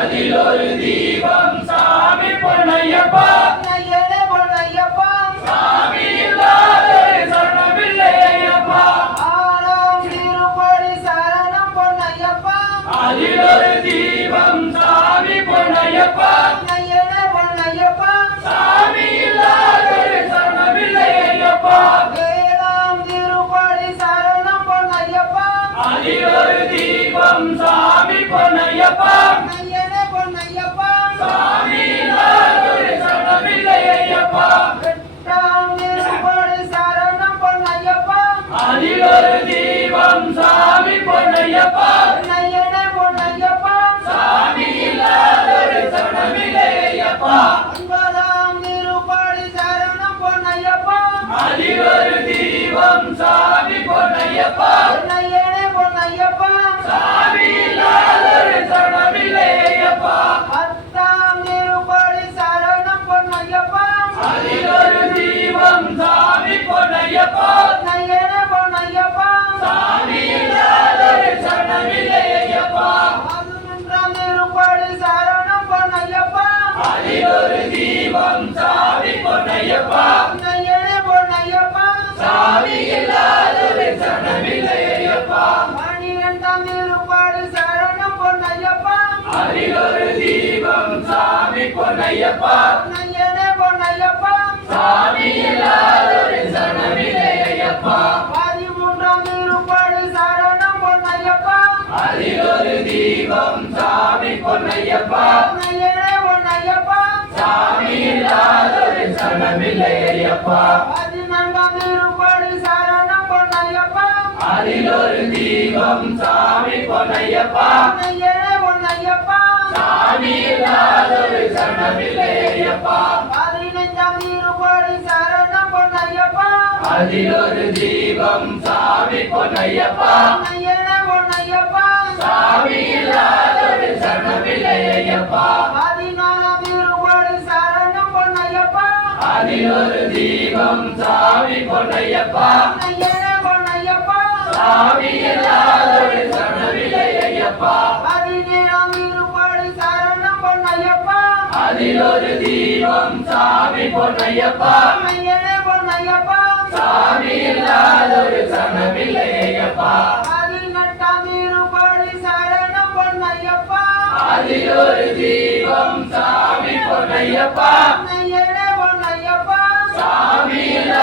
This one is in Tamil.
அதில் ஒரு தீபம் சாமி பொன்னையப்பா பொன்னையனே பொன்னையப்பா சாமி இல்லாத சரணமில்லை ஐயப்பா ஆறாம் திருப்படி சரணம் பொன்னையப்பா அதில் ஒரு தீபம் சாமி பொன்னையப்பா பொன்னையனே பொன்னையப்பா சாமி இல்லாத சரணமில்லை ஐயப்பா ஏழாம் திருப்படி சரணம் பொன்னையப்பா அதில் ஒரு தீபம் சாமி பொன்னையப்பா பொன்னையனே பொன்னையப்பா சாமி இல்லாத சரணமில்லை ஐயப்பா எட்டாம் திருப்படி சரணம் பொன்னையப்பா அதில் ஒரு தீபம் சாமி பொன்னையப்பா பொன்னையனே பொன்னையப்பா சாமி இல்லாத சரணமில்லை ஐயப்பா ஒன்பதாம் திருப்படி சரணம் பொன்னையப்பா அதில் ஒரு தீபம் சாமி பொன்னையப்பா பொன்னையனே பொன்னையப்பா சாமி இல்லாத சரணமில்லை ஐயப்பா பத்தாம் திருப்படி சரணம் பொன்னையப்பா அதில் ஒரு தீபம் சாமி பொன்னையப்பா பொன்னையனே பொன்னையப்பா சாமி இல்லாத சரணமில்லை ஐயப்பா பதினொன்றாம் திருப்படி சரணம் பொன்னையப்பா அதில் ஒரு தீபம் சாமி பொன்னையப்பா பொன்னையனே பொன்னையப்பா சாமி இல்லாத சரணமில்லை ஐயப்பா பன்னிரெண்டாம் திருப்படி சரணம் பொன்னையப்பா அதில் ஒரு தீபம் சாமி பொன்னையப்பா பொன்னையனே பொன்னையப்பா சாமி இல்லாத சரணமில்லை ஐயப்பா பதிமூன்றாம் திருப்படி சரணம் பொன்னையப்பா அதில் ஒரு தீபம் சாமி பொன்னையப்பா பொன்னையனே பொன்னையப்பா சாமி இல்லாத சரணமில்லை ஐயப்பா பதினான்காம் திருப்படி சரணம் பொன்னையப்பா அதில் ஒரு தீபம் சாமி பொன்னையப்பா பொன்னையனே பொன்னையப்பா சாமி இல்லாத சரணமில்லை ஐயப்பா பதினைந்தாம் திருப்படி சரணம் பொன்னையப்பா அதில் ஒரு தீபம் சாமி பொன்னையப்பா பொன்னையனே பொன்னையப்பா சாமி இல்லாத சரணமில்லை ஐயப்பா பதினாறாம் திருப்படி சரணம் பொன்னையப்பா அதில் ஒரு தீபம் சாமி பொன்னையப்பா பொன்னையனே பொன்னையப்பா சாமி இல்லாத சரணமில்லை ஐயப்பா பதினேழாம் திருப்படி சரணம் பொன்னையப்பா அதில் ஒரு தீபம் சாமி பொன்னையப்பா பொன்னையனே பொன்னையப்பா சாமி இல்லாத சரணமில்லை ஐயப்பா பதினெட்டாம் திருப்படி சரணம் பொன்னையப்பா அதில் ஒரு தீபம் சாமி பொன்னையப்பா பொன்னையனே பொன்னையப்பா சாமி இல்லாத